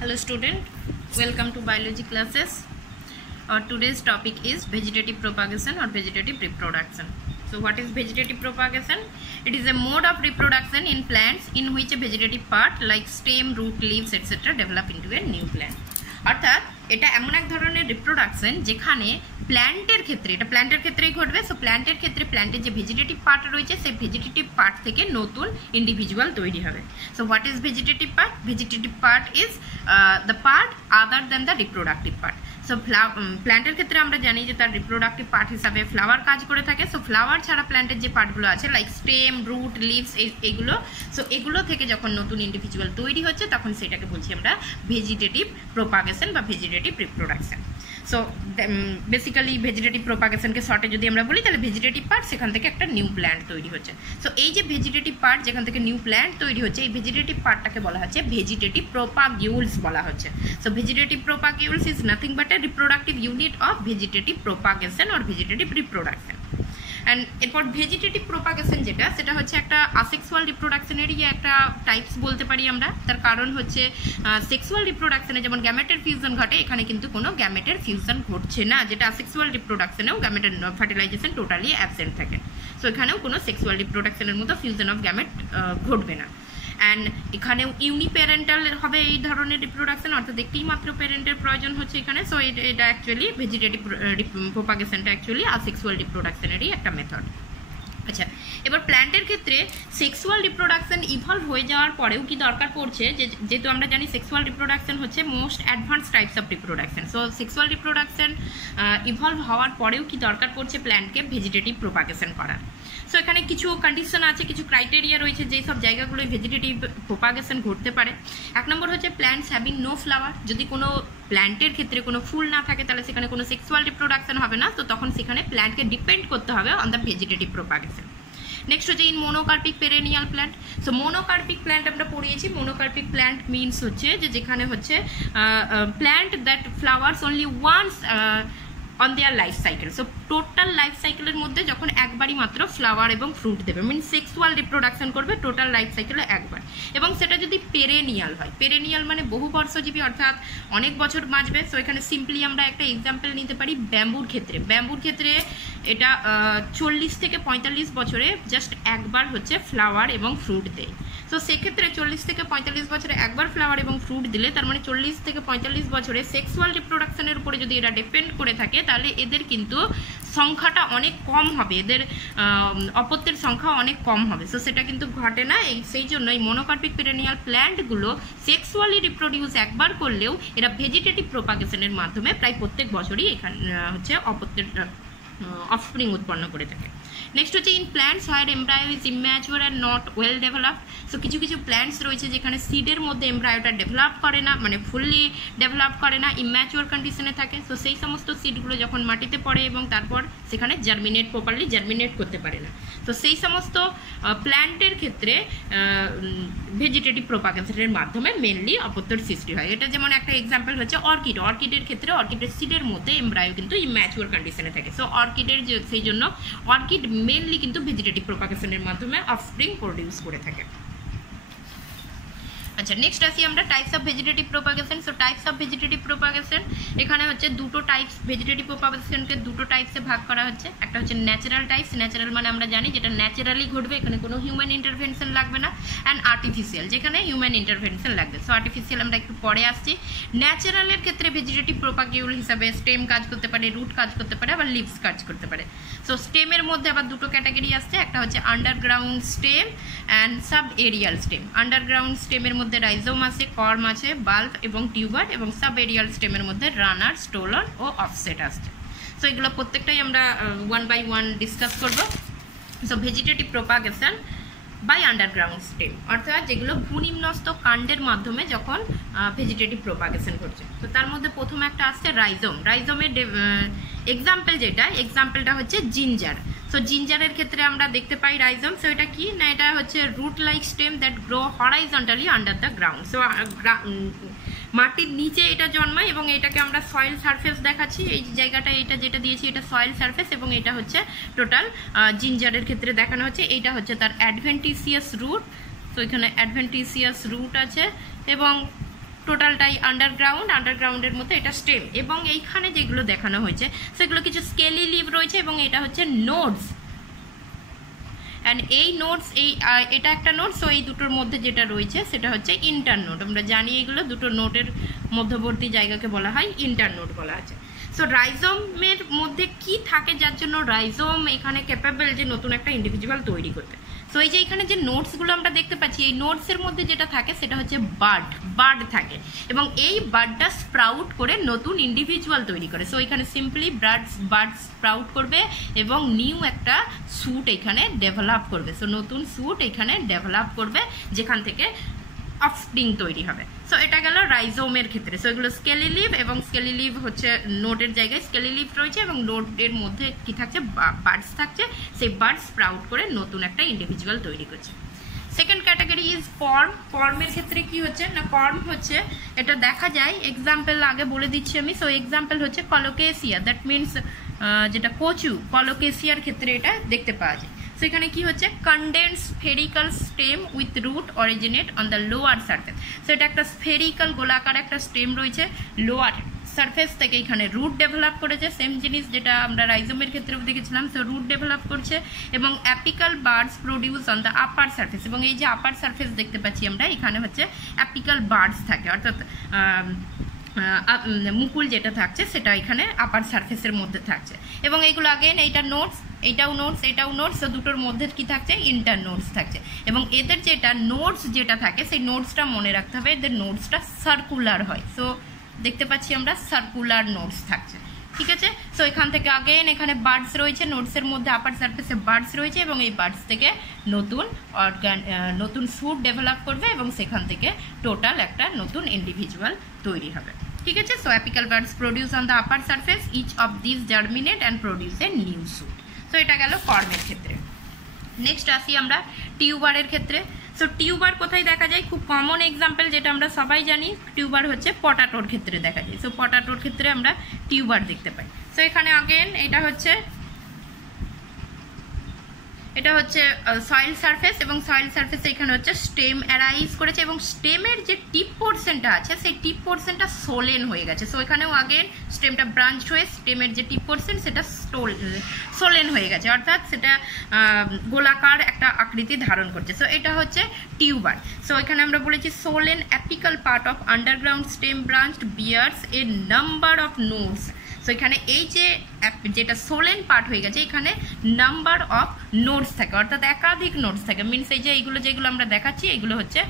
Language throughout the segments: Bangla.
Hello student, welcome to biology classes. Our today's topic is vegetative propagation or vegetative reproduction. So what is vegetative propagation? It is a mode of reproduction in plants in which a vegetative part like stem, root, leaves etc. develop into a new plant. অর্থাৎ এটা এমন এক ধরনের রিপ্রোডাকশন যেখানে প্ল্যান্টের ক্ষেত্রে এটা প্ল্যান্টের ক্ষেত্রেই ঘটবে। সো প্ল্যান্টের ক্ষেত্রে প্ল্যান্টের যে ভেজিটেটিভ পার্ট রয়েছে সেই ভেজিটেটিভ পার্ট থেকে নতুন ইন্ডিভিজুয়াল তৈরি হবে। So what is vegetative part? Vegetative part is the part other than the reproductive part. So প্ল্যান্টের ক্ষেত্রে আমরা জানি যে তার রিপ্রোডাক্টিভ পার্ট হিসাবে ফ্লাওয়ার কাজ করে থাকে। সো ফ্লাওয়ার ছাড়া প্ল্যান্টের যে পার্টগুলো আছে লাইক স্টেম, রুট, লিভস এগুলো, সো এগুলো থেকে যখন নতুন ইন্ডিভিজুয়াল তৈরি হচ্ছে তখন সেটাকে বলছি আমরা ভেজিটেটিভ প্রোপাগেশন বা vegetative reproduction. So basically vegetative প্রোপাগেশনকে শর্টে যদি আমরা বলি তাহলে ভেজিটেটিভ পার্ট সেখান থেকে একটা নিউ প্ল্যান্ট তৈরি হচ্ছে। সো এই যে ভেজিটেটিভ পার্ট যেখান থেকে নিউ প্ল্যান্ট তৈরি হচ্ছে এই ভেজিটেটিভ পার্টটাকে বলা হচ্ছে ভেজিটেটিভ প্রোপাগিউলস বলা হচ্ছে। So vegetative propagules is nothing but a reproductive unit of vegetative propagation or vegetative reproduction. And এরপর ভেজিটেটিভ প্রোপাগেশন সেটা হচ্ছে একটা আসেক্সুয়াল রিপ্রোডাকশনেরই একটা টাইপস বলতে পারি আমরা। তার কারণ হচ্ছে সেক্সুয়াল রিপ্রোডাকশনে যেমন গ্যামেটের ফিউশন ঘটে এখানে কিন্তু কোনো গ্যামেটের ফিউশন ঘটছে না, যেটা আসেক্সুয়াল রিপ্রোডাকশনেও গ্যামেটের ফার্টিলাইজেশন টোটালি অ্যাবসেন্ট থাকে। সো এখানেও কোনো সেক্সুয়াল রিপ্রোডাকশনের মতো ফিউশন অফ গ্যামেট ঘটবে না। অ্যান্ড এখানেও ইউনিপ্যারেন্টাল হবে এই ধরনের রিপ্রোডাকশন, অর্থাৎ একটি মাত্র প্যারেন্টের প্রয়োজন হচ্ছে এখানে। সো এটা অ্যাকচুয়ালি ভেজিটেটিভ প্রোপাগেশনটা অ্যাকচুয়ালি আসেক্সুয়াল রিপ্রোডাকশনেরই একটা মেথড। আচ্ছা, এবার প্ল্যান্টের ক্ষেত্রে সেক্সুয়াল রিপ্রোডাকশন ইভলভ হয়ে যাওয়ার পরেও কি দরকার পড়ছে, যেহেতু আমরা জানি সেক্সুয়াল রিপ্রোডাকশন হচ্ছে most advance types of reproduction. So sexual reproduction evolve হওয়ার পরেও কি দরকার পড়ছে প্ল্যান্টকে ভেজিটেটিভ প্রোপাগেশন করার। সো এখানে কিছু কন্ডিশন আছে, কিছু ক্রাইটেরিয়া রয়েছে যেই সব জায়গাগুলোয় ভেজিটেটিভ প্রোপাগেশন ঘটতে পারে। এক নম্বর হচ্ছে প্ল্যান্টস হ্যাভিং নো ফ্লাওয়ার। যদি কোনো প্ল্যান্টের ক্ষেত্রে কোনো ফুল না থাকে তাহলে সেখানে কোনো সেক্সুয়াল রিপ্রোডাকশন হবে না, তো তখন সেখানে প্ল্যান্টকে ডিপেন্ড করতে হবে on the vegetative propagation. Next হচ্ছে in monocarpic perennial plant. So monocarpic plant আমরা পড়িয়েছি। মোনোকার্পিক প্ল্যান্ট মিনস হচ্ছে যেখানে হচ্ছে plant that flowers only once on their life cycle. So total life সাইকেলের মধ্যে যখন একবারই মাত্র ফ্লাওয়ার এবং ফ্রুট দেবে, মিন সেক্সুয়াল রিপ্রোডাকশন করবে টোটাল লাইফ সাইকেলে একবার, এবং সেটা যদি পেরেনিয়াল হয়। পেরেনিয়াল মানে বহু বর্ষজীবী, অর্থাৎ অনেক বছর বাঁচবে। সো এখানে সিম্পলি আমরা একটা এক্সাম্পল নিতে পারি ব্যাম্বুর ক্ষেত্রে। ব্যাম্বুর ক্ষেত্রে এটা 40 থেকে 45 বছরে জাস্ট একবার হচ্ছে ফ্লাওয়ার এবং ফ্রুট দেয়। সো সেক্ষেত্রে 40 থেকে 45 বছরে একবার ফ্লাওয়ার এবং ফ্রুট দিলে তার মানে 40 থেকে 45 বছরে সেক্সুয়াল রিপ্রোডাকশনের উপরে যদি এরা ডিপেন্ড করে থাকে তাহলে এদের কিন্তু সংখ্যাটা অনেক কম হবে, এদের অপত্যের সংখ্যা অনেক কম হবে। সো সেটা কিন্তু ঘটে না। সেই জন্য এই মোনোকার্পিক পেরেনিয়াল প্ল্যান্টগুলো সেক্সুয়ালি রিপ্রোডিউস একবার করলেও এরা ভেজিটেটিভ প্রোপাগেশনের মাধ্যমে প্রায় প্রত্যেক বছরই এখানে হচ্ছে অপত্যের অফস্প্রিং উৎপন্ন করে থাকে। নেক্সট হচ্ছে in plants where embryo is immature and not well developed. So কিছু কিছু প্ল্যান্টস রয়েছে যেখানে সিডের মধ্যে এমব্রায়োটা ডেভেলপ করে না, মানে ফুললি ডেভেলপ করে না, ইম্যাচুয়ার কন্ডিশনে থাকে। সো সেই সমস্ত সিডগুলো যখন মাটিতে পড়ে এবং তারপর সেখানে প্রপারলি জার্মিনেট করতে পারে না। তো সেই সমস্ত প্ল্যান্টের ক্ষেত্রে ভেজিটেটিভ প্রোপাগেশনের মাধ্যমে মেনলি অপত্যর সৃষ্টি হয়। এটা যেমন একটা এক্সাম্পল হচ্ছে অর্কিড। অর্কিডের ক্ষেত্রে অর্কিডের সিডের মধ্যে এমব্রায়ো কিন্তু ইম্যাচুয়ার কন্ডিশনে থাকে। সো অর্কিডের সেই জন্য অর্কিড মেনলি কিন্তু ভেজিটেটিভ প্রোপাগেশনের মাধ্যমে অফস্প্রিং প্রডিউস করে থাকে। আচ্ছা, নেক্সট আসি আমরা types of vegetative propagation. So types of vegetative propagation এখানে হচ্ছে দুটো টাইপস, ভেজিটেটিভ প্রোপাগেশনকে দুটো টাইপসে ভাগ করা হচ্ছে। একটা হচ্ছে ন্যাচারাল টাইপস। ন্যাচারাল মানে আমরা জানি যেটা ন্যাচারালি ঘটবে, এখানে কোনো হিউম্যান ইন্টারভেনশন লাগবে না। অ্যান্ড আর্টিফিশিয়াল, যেখানে হিউম্যান ইন্টারভেনশন লাগবে। সো আর্টিফিশিয়াল আমরা একটু পরে আসছি। ন্যাচারালের ক্ষেত্রে ভেজিটেটিভ প্রোপাগিউল হিসাবে স্টেম কাজ করতে পারে, রুট কাজ করতে পারে, আবার লিভস কাজ করতে পারে। সো স্টেমের মধ্যে আবার দুটো ক্যাটাগরি আসছে, একটা হচ্ছে underground stem and sub aerial stem. Underground স্টেমের মধ্যে রাইজোম আছে, কর্ম আছে, বাল্ব এবং টিউবার, এবং সাব এরিয়াল স্টেমের মধ্যে রানার, স্টোলন ও অফসেট আসছে। সো এগুলো প্রত্যেকটাই আমরা 1 by 1 ডিসকাস করব। So vegetative propagation by underground stem, অর্থাৎ যেগুলো ভূনিম্নস্থ কাণ্ডের মাধ্যমে যখন ভেজিটেটিভ প্রোপাগেশন করছে। তো তার মধ্যে প্রথম একটা আসছে রাইজোম। রাইজোমের এক্সাম্পলটা হচ্ছে জিঞ্জার। সো জিঞ্জারের ক্ষেত্রে আমরা দেখতে পাই রাইজোম। সো এটা কি না, এটা হচ্ছে root like stem that grow horizontally under the ground. So মাটির নিচে এটা জন্মায় এবং এটাকে আমরা সয়েল সারফেস দেখাচ্ছি। এই জায়গাটা এটা যেটা দিয়েছি এটা সয়েল সারফেস, এবং এটা হচ্ছে টোটাল জিঞ্জারের ক্ষেত্রে দেখানো হচ্ছে। এইটা হচ্ছে তার অ্যাডভেন্টিসিয়াস রুট। তো এখানে অ্যাডভেন্টিসিয়াস রুট আছে এবং টোটালটাই আন্ডারগ্রাউন্ডের মধ্যে এটা স্টেম, এবং এইখানে যেগুলো দেখানো হয়েছে সেগুলো কিছু স্কেলি লিভ রয়েছে, এবং এটা হচ্ছে নোডস। অ্যান্ড এই নোডস, এটা একটা নোড, সো এই দুটোর মধ্যে যেটা রয়েছে সেটা হচ্ছে ইন্টারনোড। আমরা জানি এগুলো দুটো নোডের মধ্যবর্তী জায়গাকে বলা হয় ইন্টারনোড বলা আছে। সো রাইজোমের মধ্যে কি থাকে যার জন্য রাইজোম এখানে ক্যাপেবল যে নতুন একটা ইন্ডিভিজুয়াল তৈরি করতে। সো এই যে এখানে যে নোটসগুলো আমরা দেখতে পাচ্ছি, এই নোটসের মধ্যে যেটা থাকে সেটা হচ্ছে বার্ড থাকে, এবং এই বার্ডটা স্প্রাউট করে নতুন ইন্ডিভিজুয়াল তৈরি করে। সো এখানে সিম্পলি বার্ড স্প্রাউট করবে এবং নিউ একটা স্যুট এখানে ডেভেলপ করবে। সো নতুন স্যুট এখানে ডেভেলপ করবে যেখান থেকে অফস্প্রিং তৈরি হবে। সো এটা গেল রাইজোমের ক্ষেত্রে। সো এগুলো স্কেলি লিভ, এবং স্কেলি লিভ হচ্ছে নোডের জায়গায় স্কেলি লিভ রয়েছে, এবং নোডের মধ্যে কি থাকছে, বার্ডস থাকছে। সেই বার্ড স্প্রাউট করে নতুন একটা ইন্ডিভিজুয়াল তৈরি করছে। Second category is form. ফর্মের ক্ষেত্রে কি হচ্ছে না, ফর্ম হচ্ছে এটা দেখা যায়, এক্সাম্পল আগে বলে দিচ্ছি আমি। সো এক্সাম্পল হচ্ছে কলোকেসিয়া, দ্যাট মিনস যেটা কচু, কলোকেসিয়ার ক্ষেত্রে এটা দেখতে পাওয়া যায়। সো এখানে কি হচ্ছে, condense spherical stem with root originate on the lower surface. So এটা একটা স্ফেরিক্যাল গোলাকার একটা স্টেম রয়েছে, লোয়ার সারফেস থেকে এখানে রুট ডেভেলপ করেছে। সেম জিনিস যেটা আমরা রাইজোমের ক্ষেত্রেও দেখেছিলাম। সো রুট ডেভেলপ করছে, এবং apical buds produce on the upper surface. এবং এই যে আপার সারফেস দেখতে পাচ্ছি আমরা, এখানে হচ্ছে অ্যাপিক্যাল বার্ডস থাকে, অর্থাৎ মুকুল যেটা থাকছে সেটা এখানে আপার সারফেসের মধ্যে থাকছে। এবং এইগুলো আগেন এইটা নোটস, এটাও নোটস, এটাও নোটস। তো দুটোর মধ্যে কি থাকছে, ইন্টার নোটস থাকছে। এবং এদের যেটা নোটস যেটা থাকে সেই নোটসটা মনে রাখতে হবে, এদের নোটসটা সার্কুলার হয়। সো দেখতে পাচ্ছি আমরা সার্কুলার নোটস থাকছে, ঠিক আছে। সো এখান থেকে আগেন এখানে বার্ডস রয়েছে, নোটসের মধ্যে আপার সারফেসে বার্ডস রয়েছে, এবং এই বার্ডস থেকে নতুন স্যুট ডেভেলপ করবে, এবং সেখান থেকে টোটাল একটা নতুন ইন্ডিভিজুয়াল তৈরি হবে, ঠিক আছে। So apical buds produce on the upper surface, each of this germinate and produce a new shoot. So এটা গেল ফর্মের ক্ষেত্রে। নেক্সট আসি আমরা টিউবারের ক্ষেত্রে। সো টিউবার কোথায় দেখা যায়, খুব কমন এক্সাম্পল যেটা আমরা সবাই জানি, টিউবার হচ্ছে পটাটোর ক্ষেত্রে দেখা যায়। সো পটাটোর ক্ষেত্রে আমরা টিউবার দেখতে পাই। সো এখানে আগেন এটা হচ্ছে সয়েল সারফেস, এবং সয়েল সারফেসে এখানে হচ্ছে স্টেম অ্যারাইজ করেছে, এবং স্টেমের যে টিপ পোর্শনটা আছে সেই টিপ পোর্শনটা সোলেন হয়ে গেছে। সো এখানেও আগেন স্টেমটা ব্রাঞ্চ হয়ে স্টেমের যে টিপ পোর্শন সেটা সোলেন হয়ে গেছে, অর্থাৎ সেটা গোলাকার একটা আকৃতি ধারণ করছে। সো এটা হচ্ছে টিউবার। সো এখানে আমরা বলেছি সোলেন apical part of underground stem branch bears a number of nodes. So এখানে এই যেটা সোলেন পার্ট হয়ে গেছে, এখানে নাম্বার অফ নোডস থাকে, অর্থাৎ একাধিক নোডস থাকে। মিনস এই যে যেগুলো আমরা দেখাচ্ছি এগুলো হচ্ছে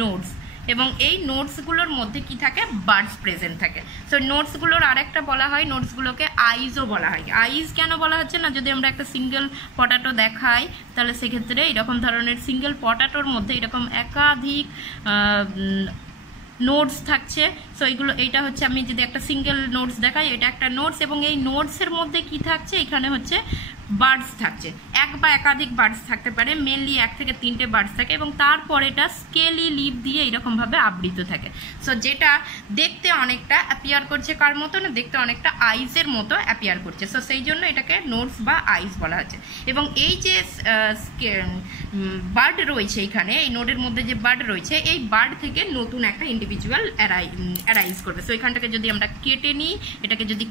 নোডস, এবং এই নোটসগুলোর মধ্যে কি থাকে, বার্ডস প্রেজেন্ট থাকে। সো নোটসগুলোর আরেকটা বলা হয়, নোটসগুলোকে আইজও বলা হয়। আইজ কেন বলা হচ্ছে না, যদি আমরা একটা সিঙ্গেল পটাটো দেখাই তাহলে সেক্ষেত্রে এরকম ধরনের সিঙ্গেল পটাটোর মধ্যে এরকম একাধিক নোটস থাকছে। সো এইটা হচ্ছে, আমি যদি একটা সিঙ্গেল নোটস দেখাই, এটা একটা নোটস, এবং এই নোটসের মধ্যে কি থাকছে, এখানে হচ্ছে বার্ডস থাকছে, এক বা একাধিক বার্ডস থাকতে পারে, মেনলি 1 থেকে 3টে বার্ডস থাকে, এবং তারপর এটা স্কেলি লিভ দিয়ে এরকমভাবে আবৃত থাকে। সো যেটা দেখতে অনেকটা অ্যাপিয়ার করছে কার মতো না, দেখতে অনেকটা আইসের মতো অ্যাপিয়ার করছে। সো সেই জন্য এটাকে নোটস বা আইস বলা হচ্ছে। এবং এই যে বার্ড রয়েছে এখানে, এই নোডের মধ্যে যে বার্ড রয়েছে, এই বার্ড থেকে নতুন একটা ইন্ডিভিজুয়াল অ্যারাইজ করবে। সো এখানটাকে যদি আমরা কেটে নিই, এটাকে যদি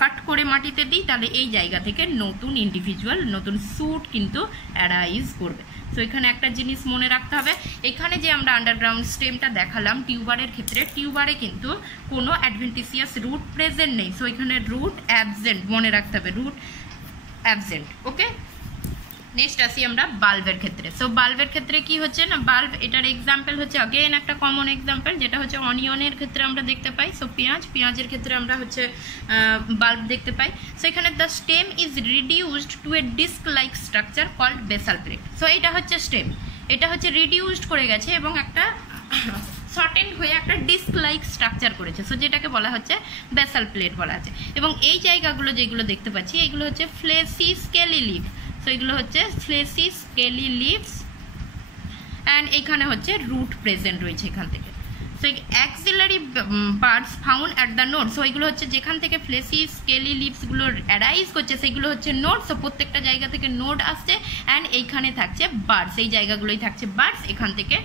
কাট করে মাটিতে দিই, তাহলে এই জায়গা থেকে নতুন ইন্ডিভিজুয়াল, নতুন স্যুট কিন্তু অ্যারাইজ করবে। সো এখানে একটা জিনিস মনে রাখতে হবে, এখানে যে আমরা আন্ডারগ্রাউন্ড স্টেমটা দেখালাম টিউবারের ক্ষেত্রে, টিউবারে কিন্তু কোনো অ্যাডভেন্টিসিয়াস রুট প্রেজেন্ট নেই। সো এখানে রুট অ্যাবসেন্ট, মনে রাখতে হবে, রুট অ্যাবসেন্ট, ওকে। নেক্সট আসি আমরা বাল্বের ক্ষেত্রে। সো বাল্বের ক্ষেত্রে কি হচ্ছে না, বাল্ব এটার এক্সাম্পল হচ্ছে আগেন একটা কমন এক্সাম্পল, যেটা হচ্ছে অনিয়নের ক্ষেত্রে আমরা দেখতে পাই। সো পেঁয়াজের ক্ষেত্রে আমরা হচ্ছে বাল্ব দেখতে পাই। সো এখানে the stem is reduced to a disc like structure called basal plate. So এটা হচ্ছে স্টেম, এটা হচ্ছে রিডিউসড করে গেছে এবং একটা শর্টেন্ড হয়ে একটা ডিস্ক লাইক স্ট্রাকচার করেছে। সো যেটাকে বলা হচ্ছে বেসাল প্লেট বলা আছে। এবং এই জায়গাগুলো যেগুলো দেখতে পাচ্ছি এগুলো হচ্ছে ফ্লেসি স্কেলি লিভ। সো এগুলো হচ্ছে ফ্লেসি স্কেলি লিভস, অ্যান্ড এইখানে হচ্ছে রুট প্রেজেন্ট রয়েছে এখান থেকে। So axillary parts found at the node, so এইগুলো হচ্ছে যেখান থেকে ফ্লেসি স্কেলি লিভসগুলো অ্যারাইজ করছে সেইগুলো হচ্ছে নোড। সো প্রত্যেকটা জায়গা থেকে নোড আসছে অ্যান্ড এইখানে থাকছে বার্ডস, এই জায়গাগুলোই থাকছে বার্ডস। এখান থেকে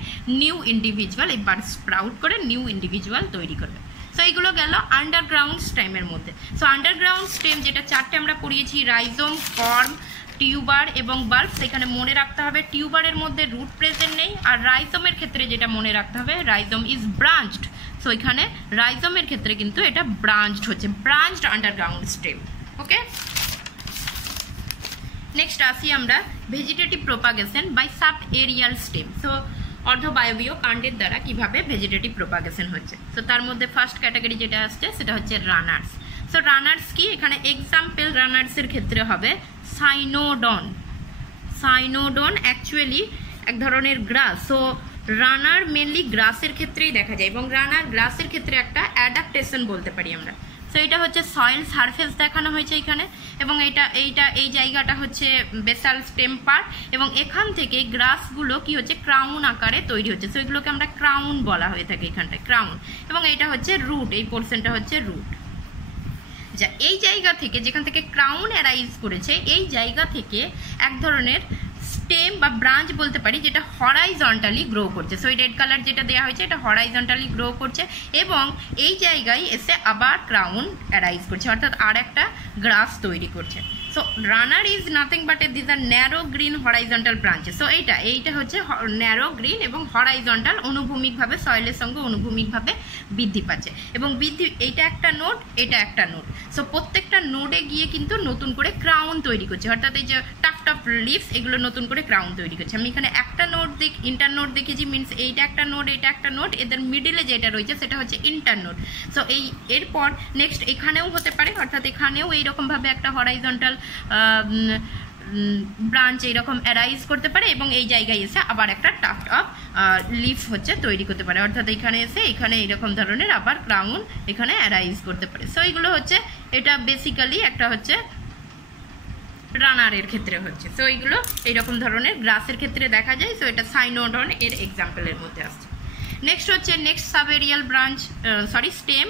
নিউ ইন্ডিভিজুয়াল, এই বার্ড স্প্রাউট করে নিউ ইন্ডিভিজুয়াল তৈরি করবে। সো এইগুলো গেল আন্ডারগ্রাউন্ড স্টেমের মধ্যে। সো আন্ডারগ্রাউন্ড স্টেম যেটা চারটে আমরা পড়িয়েছি, রাইজোম, ফর্ম, টিউবার এবং বাল্ব। সেখানে মনে রাখতে হবে টিউবারের মধ্যে রুট প্রেজেন্ট নেই। আর রাইজোমের ক্ষেত্রে যেটা মনে রাখতে হবে, রাইজোম ইজ ব্রাঞ্চড। সো এখানে রাইজোমের ক্ষেত্রে কিন্তু এটা ব্রাঞ্চড হচ্ছে, branched underground stem. Okay, next আসি আমরা vegetative propagation by sub aerial stem. So অর্ধবায়বীয় কাণ্ডের দ্বারা কিভাবে ভেজিটেটিভ প্রোপাগেশন হচ্ছে। সো তার মধ্যে ফার্স্ট ক্যাটাগরি যেটা আসছে সেটা হচ্ছে রানার্স। সো রানার্স কি, এখানে এক্সাম্পল রানার্সের ক্ষেত্রে হবে সাইনোডন। সাইনোডন অ্যাকচুয়ালি এক ধরনের গ্রাস। সো রানার মেনলি গ্রাসের ক্ষেত্রেই দেখা যায় এবং রানার গ্রাসের ক্ষেত্রে একটা অ্যাডাপ্টেশন বলতে পারি আমরা। সো এটা হচ্ছে সয়েল সারফেস দেখানো হয়েছে এখানে, এবং এই জায়গাটা হচ্ছে বেসাল স্টেম পার্ট, এবং এখান থেকে গ্রাসগুলো কি হচ্ছে ক্রাউন আকারে তৈরি হচ্ছে। সো এগুলোকে আমরা ক্রাউন বলা হয়ে থাকে, এখানটায় ক্রাউন, এবং এটা হচ্ছে রুট, এই পোর্শনটা হচ্ছে রুট। যা এই জায়গা থেকে, যেখান থেকে ক্রাউন অ্যারাইজ করেছে, এই জায়গা থেকে এক ধরনের স্টেম বা ব্রাঞ্চ বলতে পারি যেটা হরাইজন্টালি গ্রো করছে। সো এই রেড কালার যেটা দেওয়া হয়েছে এটা হরাইজন্টালি গ্রো করছে এবং এই জায়গায় এসে আবার ক্রাউন অ্যারাইজ করছে, অর্থাৎ আর একটা গ্রাস তৈরি করছে। So runner is nothing but this are narrow green horizontal branches. So এইটা হচ্ছে ন্যারো গ্রিন এবং হরাইজন্টাল, অনুভূমিকভাবে সয়েলের সঙ্গে অনুভূমিকভাবে বৃদ্ধি পাচ্ছে এবং এইটা একটা নোড, এটা একটা নোড। সো প্রত্যেকটা নোডে গিয়ে কিন্তু নতুন করে ক্রাউন তৈরি করছে, অর্থাৎ এই যে টাফ টাফ লিভস এগুলো নতুন করে ক্রাউন তৈরি করছে। আমি এখানে একটা নোড ইন্টার নোড দেখেছি, মিনস এইটা একটা নোড, এটা একটা নোড, এদের মিডিলে যেটা রয়েছে সেটা হচ্ছে ইন্টার নোড। সো এরপর নেক্সট এখানেও হতে পারে, অর্থাৎ এখানেও এইরকমভাবে একটা হরাইজন্টাল ব্রাঞ্চ এইরকম অ্যারাইজ করতে পারে এবং এই জায়গায় এসে আবার একটা টাফট অফ লিফ হচ্ছে তৈরি করতে পারে, অর্থাৎ এখানে এসে এখানে এইরকম ধরনের আবার ক্রাউন এখানে অ্যারাইজ করতে পারে। সো এইগুলো হচ্ছে, এটা বেসিক্যালি একটা হচ্ছে রানারের ক্ষেত্রে হচ্ছে। সো এইগুলো এইরকম ধরনের গ্রাসের ক্ষেত্রে দেখা যায়। সো এটা সাইনোডন এর এক্সাম্পলের মধ্যে আসছে। নেক্সট হচ্ছে next subaerial branch stem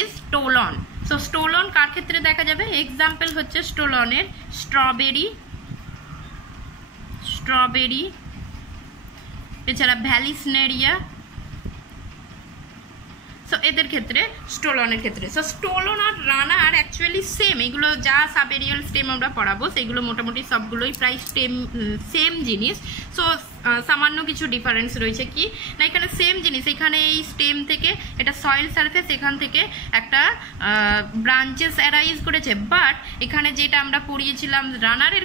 is stolon. So stolon কার ক্ষেত্রে দেখা যাবে, এক্সাম্পল হচ্ছে স্টোলনের স্ট্রবেরি, এছাড়া ভ্যালিসনেরিয়া। সো এদের ক্ষেত্রে, স্টোলনের ক্ষেত্রে। সো স্টোলন আর রানার অ্যাকচুয়ালি সেম, এগুলো যা সাবেরিয়াল স্টেম আমরা পড়াবো সেগুলো মোটামুটি সবগুলোই প্রায় সেম জিনিস। সো সামান্য কিছু ডিফারেন্স রয়েছে কি না, এখানে সেম জিনিস, এখানে এই স্টেম থেকে এটা সয়েল সারফেস, এখান থেকে একটা ব্রাঞ্চেস অ্যারাইজ করেছে। বাট এখানে যেটা আমরা পড়িয়েছিলাম রানারের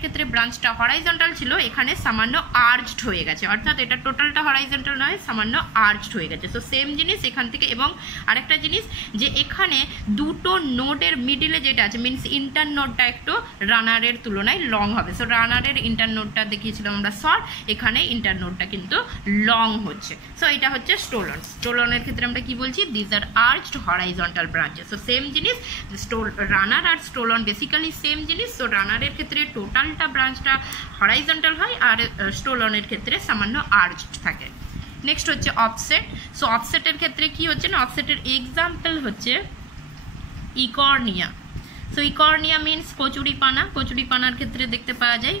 ক্ষেত্রে ব্রাঞ্চটা হরাইজন্টাল ছিল, এখানে সামান্য আর্চড হয়ে গেছে, অর্থাৎ এটা টোটালটা হরাইজন্টাল নয়, সামান্য আর্চড হয়ে গেছে। সো সেম জিনিস এখান থেকে। এবং আরেকটা জিনিস যে এখানে দুটো নোডের মিডিলে যেটা আছে, মিনস ইন্টার নোডটা একটু রানারের তুলনায় লং হবে। সো রানারের ইন্টার নোডটা দেখিয়েছিলাম আমরা শর্ট, এখানে ইন্টার নোডটা কিন্তু লং হচ্ছে। সো এটা হচ্ছে স্টোলনের ক্ষেত্রে আমরা কি বলছি, this are arched horizontal branches. So same জিনিস, রানার আর স্টোলন বেসিক্যালি সেম জিনিস। সো রানারের ক্ষেত্রে টোটালটা ব্রাঞ্চটা হরাইজন্টাল হয় আর স্টোলনের ক্ষেত্রে সামান্য আর্চড থাকে। নেক্সট হচ্ছে অফসেট। সো অফসেটের ক্ষেত্রে কি হচ্ছে না, অফসেটের এক্সাম্পল হচ্ছে ইকর্নিয়া। সো ইকর্নিয়া মিনস কচুরিপানার ক্ষেত্রে দেখতে পাওয়া যায়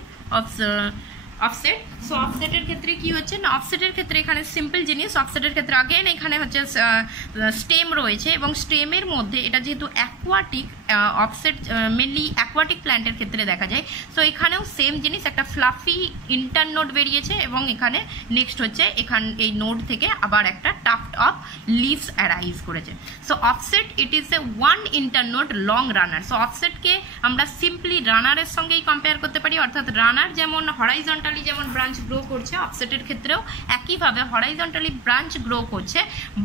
অফসেট। সো অফসেটের ক্ষেত্রে কি হচ্ছে না, অফসেটের ক্ষেত্রে এখানে সিম্পল জিনিস। অফসেটের ক্ষেত্রে আগেন এখানে হচ্ছে স্টেম রয়েছে এবং স্টেমের মধ্যে এটা যেহেতু অ্যাকোয়াটিক, অফসেট মেনলি অ্যাকোয়াটিক প্ল্যান্টের ক্ষেত্রে দেখা যায়। সো এখানেও সেম জিনিস, একটা ফ্লাফি ইন্টার নোড বেরিয়েছে এবং এখানে নেক্সট হচ্ছে এই নোড থেকে আবার একটা টাফট অফ লিভস অ্যারাইজ করেছে। So offset it is a one internode long runner. So অফসেটকে আমরা সিম্পলি রানারের সঙ্গেই কম্পেয়ার করতে পারি, অর্থাৎ রানার যেমন হরাইজন্টালি যেমন ব্রাঞ্চ গ্রো করছে, অফসেটের ক্ষেত্রেও একইভাবে হরাইজন্টালি ব্রাঞ্চ গ্রো করছে।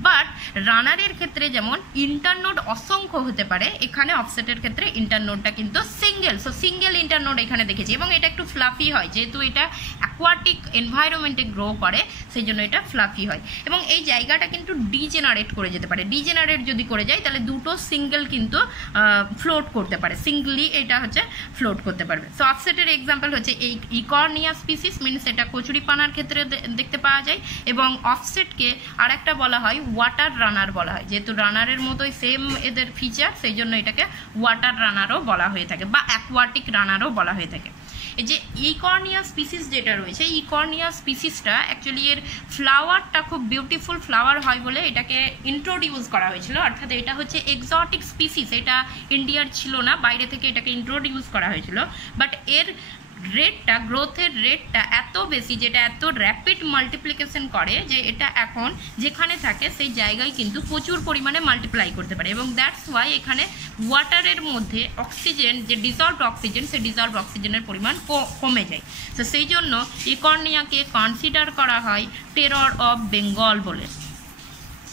বাট রানারের ক্ষেত্রে যেমন ইন্টার নোড অসংখ্য হতে পারে, এখানে অফসেটের ক্ষেত্রে ইন্টারনোডটা কিন্তু সিঙ্গেল। সো সিঙ্গেল ইন্টারনোড এখানে দেখেছি, এবং এটা একটু ফ্লাফি হয় যেহেতু এটা অ্যাকোয়াটিক এনভায়রনমেন্টে গ্রো করে, সেই জন্য এটা ফ্লাফি হয়। এবং এই জায়গাটা কিন্তু ডিজেনারেট করে যেতে পারে। ডিজেনারেট যদি করে যায় তাহলে দুটো সিঙ্গেল কিন্তু ফ্লোট করতে পারে, সিঙ্গলি এটা হচ্ছে ফ্লোট করতে পারবে। সো অফসেটের এক্সাম্পল হচ্ছে এই ইকর্নিয়া স্পিসিস, মিনস এটা কচুরিপানার ক্ষেত্রে দেখতে পাওয়া যায়। এবং অফসেটকে আর একটা বলা হয় ওয়াটার রানার বলা হয়, যেহেতু রানারের মতোই সেম এদের ফিচার, সেই জন্য এটাকে ওয়াটার রানারও বলা হয়ে থাকে বা অ্যাকোয়াটিক রানারও বলা হয়ে থাকে। এই যে ইকর্নিয়া স্পিসিস যেটা রয়েছে, ইকর্নিয়া স্পিসিসটা অ্যাকচুয়ালি এর ফ্লাওয়ারটা খুব বিউটিফুল ফ্লাওয়ার হয় বলে এটাকে ইন্ট্রোডিউস করা হয়েছিল, অর্থাৎ এটা হচ্ছে এক্সোটিক স্পিসিস, এটা ইন্ডিয়ার ছিল না, বাইরে থেকে এটাকে ইন্ট্রোডিউস করা হয়েছিল। বাট এর রেটটা, গ্রোথের রেটটা এত বেশি, যেটা এত র্যাপিড মাল্টিপ্লিকেশন করে যে এটা এখন যেখানে থাকে সেই জায়গায় কিন্তু প্রচুর পরিমাণে মাল্টিপ্লাই করতে পারে। এবং দ্যাটস ওয়াই এখানে ওয়াটারের মধ্যে অক্সিজেন, যে ডিজলভড অক্সিজেন, সেই ডিজলভড অক্সিজেনের পরিমাণ কমে যায়। তো সেই জন্য ইকর্নিয়াকে কনসিডার করা হয় টেরর অফ বেঙ্গল বলে,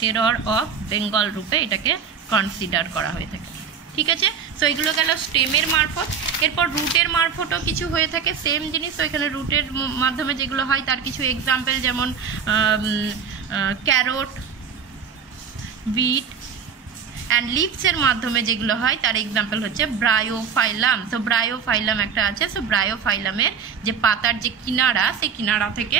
টেরর অফ বেঙ্গল রূপে এটাকে কনসিডার করা হয়ে থাকে। ঠিক আছে, সো এগুলো গেল স্টেমের মারফত। এরপর রুটের মারফতও কিছু হয়ে থাকে, সেম জিনিস। তো এখানে রুটের মাধ্যমে যেগুলো হয় তার কিছু এক্সাম্পল, যেমন ক্যারোট, বিট অ্যান্ড লিভসের মাধ্যমে যেগুলো হয় তার এক্সাম্পল হচ্ছে ব্রায়োফাইলাম। তো ব্রায়োফাইলাম একটা আছে। সো ব্রায়োফাইলামের যে পাতার যে কিনারা, সেই কিনারা থেকে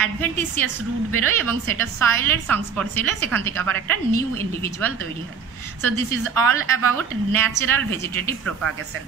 অ্যাডভেন্টিসিয়াস রুট বেরোয় এবং সেটা সয়েলের সংস্পর্শে এলে সেখান থেকে আবার একটা নিউ ইন্ডিভিজুয়াল তৈরি হয়। So this is all about natural vegetative propagation.